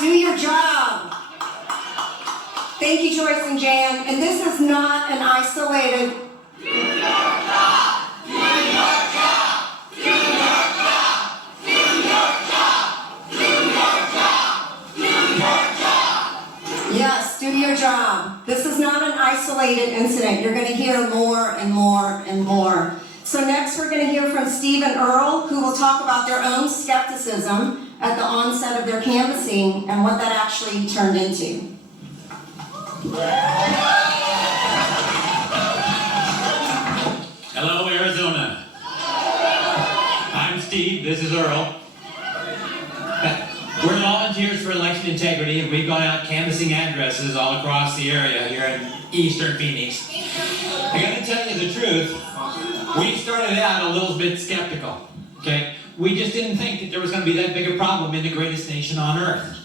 do your job. Thank you, Joyce and Jan. And this is not an isolated... Do your job! Do your job! Do your job! Do your job! Do your job! Do your job! Yes, do your job. This is not an isolated incident. You're going to hear more and more and more. So next we're going to hear from Steve and Earl, who will talk about their own skepticism at the onset of their canvassing and what that actually turned into. Hello, Arizona. I'm Steve, this is Earl. We're volunteers for election integrity, and we've gone out canvassing addresses all across the area here in eastern Phoenix. I gotta tell you the truth, we started out a little bit skeptical, okay? We just didn't think that there was gonna be that big a problem in the greatest nation on earth.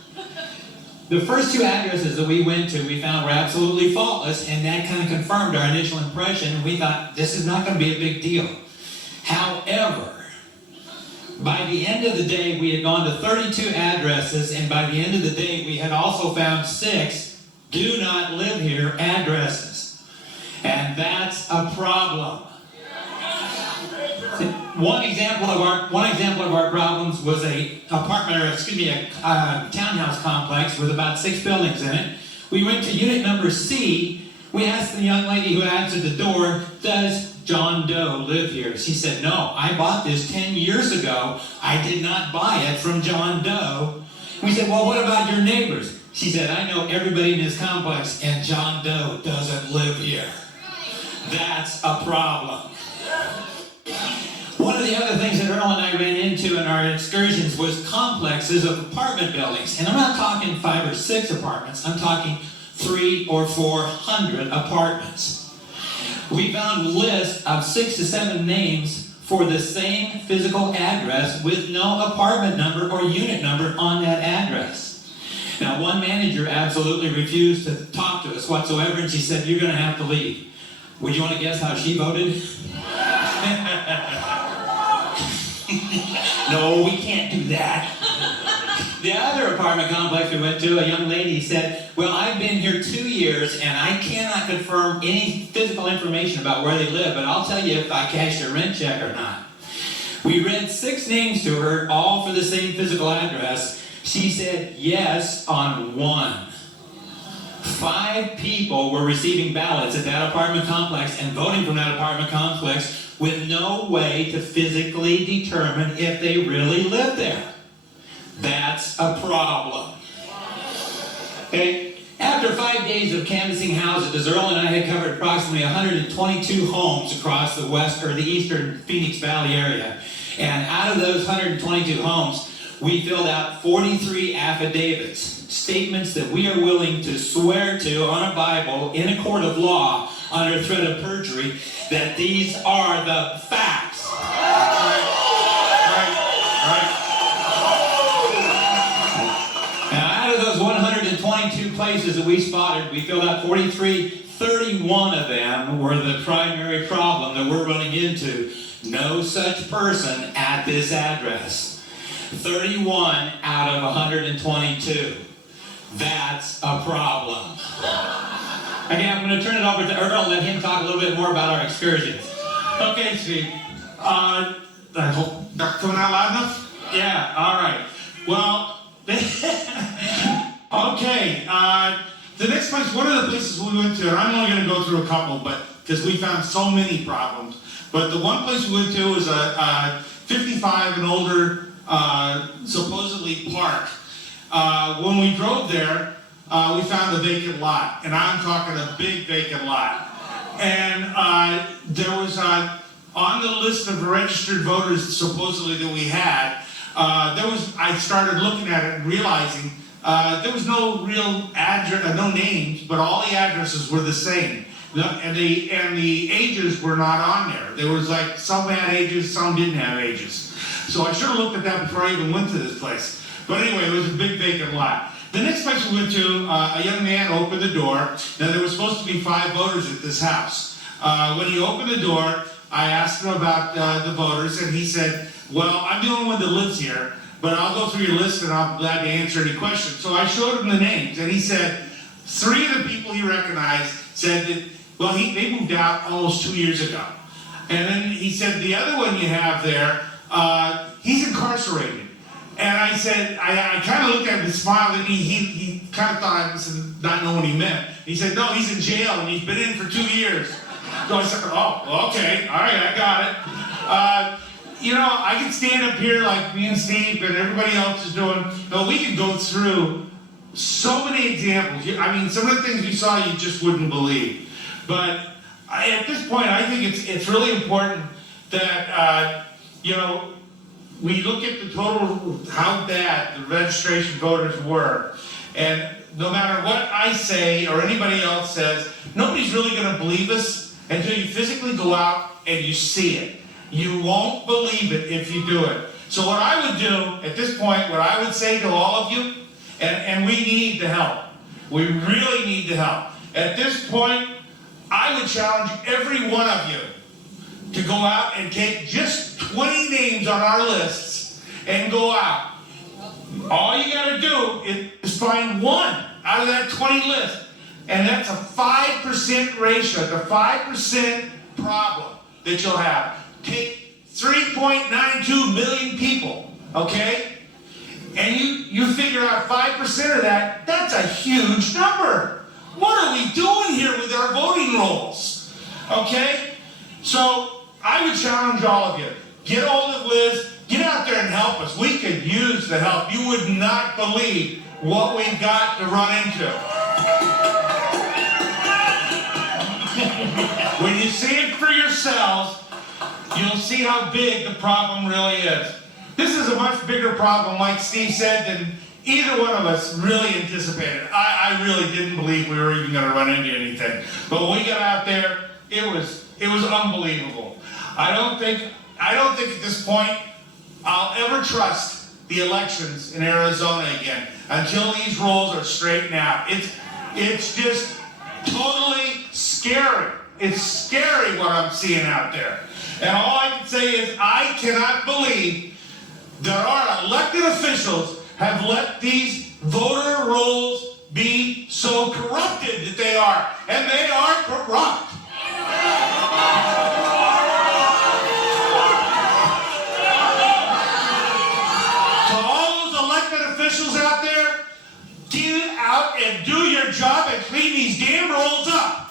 The first two addresses that we went to, we found were absolutely faultless, and that kind of confirmed our initial impression, and we thought, this is not going to be a big deal. However, by the end of the day, we had gone to 32 addresses, and by the end of the day, we had also found 6 do not live here addresses. And that's a problem. One example of our problems was a townhouse complex with about 6 buildings in it. We went to unit number C. We asked the young lady who answered the door, does John Doe live here? She said, no, I bought this 10 years ago. I did not buy it from John Doe. We said, well, what about your neighbors? She said, I know everybody in this complex, and John Doe doesn't live here. That's a problem. One of the other things that Earl and I ran into in our excursions was complexes of apartment buildings. And I'm not talking 5 or 6 apartments, I'm talking 300 or 400 apartments. We found lists of 6 to 7 names for the same physical address with no apartment number or unit number on that address. Now, one manager absolutely refused to talk to us whatsoever, and she said, you're going to have to leave. Would you want to guess how she voted? No, we can't do that. The other apartment complex we went to, a young lady said, well, I've been here 2 years and I cannot confirm any physical information about where they live, but I'll tell you if I cashed a rent check or not. We read 6 names to her, all for the same physical address. She said yes on 1. 5 people were receiving ballots at that apartment complex and voting from that apartment complex with no way to physically determine if they really live there. That's a problem. Okay? After 5 days of canvassing houses, Earl and I had covered approximately 122 homes across the eastern Phoenix Valley area. And out of those 122 homes, we filled out 43 affidavits, statements that we are willing to swear to on a Bible in a court of law under threat of perjury that these are the facts. Right. Now, out of those 122 places that we spotted, we filled out 43. 31 of them were the primary problem that we're running into. No such person at this address. 31 out of 122. That's a problem. Okay, I'm going to turn it over to Earl and let him talk a little bit more about our excursions. Okay, Steve. I hope that's coming out loud enough? Yeah, all right. Well, okay. The next place, one of the places we went to, and I'm only going to go through a couple, but because we found so many problems, but the one place we went to was a 55 and older, supposedly park. When we drove there, we found a vacant lot, and I'm talking a big vacant lot. And there was on the list of registered voters supposedly that we had, I started looking at it and realizing there was no real address, no names, but all the addresses were the same. And the ages were not on there. There was like some had ages, some didn't have ages. So I should have looked at that before I even went to this place. But anyway, it was a big vacant lot. The next place we went to, a young man opened the door. Now there were supposed to be 5 voters at this house. When he opened the door, I asked him about the voters, and he said, well, I'm the only one that lives here, but I'll go through your list and I'm glad to answer any questions. So I showed him the names, and he said 3 of the people he recognized said that, well, they moved out almost 2 years ago. And then he said, the other one you have there, he's incarcerated. And I said, I kind of looked at him and smiled, and he kind of thought I was not knowing what he meant. He said, no, he's in jail, and he's been in for 2 years. So I said, oh, okay, all right, I got it. You know, I can stand up here like me and Steve and everybody else is doing, but we can go through so many examples. I mean, some of the things we saw you just wouldn't believe. But at this point, I think it's really important that, you know, we look at the total, how bad the registration voters were. And no matter what I say or anybody else says, nobody's really going to believe us until you physically go out and you see it. You won't believe it if you do it. So what I would do at this point, what I would say to all of you, and we need the help. We really need the help. At this point, I would challenge every one of you to go out and take just 20 names on our lists and go out. All you got to do is find one out of that 20 list. And that's a 5% ratio, the 5% problem that you'll have. Take 3.92 million people, okay? And you figure out 5% of that, that's a huge number. What are we doing here with our voting rolls? Okay? So I would challenge all of you. Get hold of Liz, get out there and help us. We could use the help. You would not believe what we've got to run into. When you see it for yourselves, you'll see how big the problem really is. This is a much bigger problem, like Steve said, than either one of us really anticipated. I really didn't believe we were even going to run into anything. But when we got out there, it was unbelievable. I don't think at this point I'll ever trust the elections in Arizona again until these rolls are straightened out. It's just totally scary. It's scary what I'm seeing out there. And all I can say is I cannot believe that our elected officials have let these voter rolls be so corrupted that they are. And they are corrupt. To all those elected officials out there, get out and do your job and clean these damn rolls up.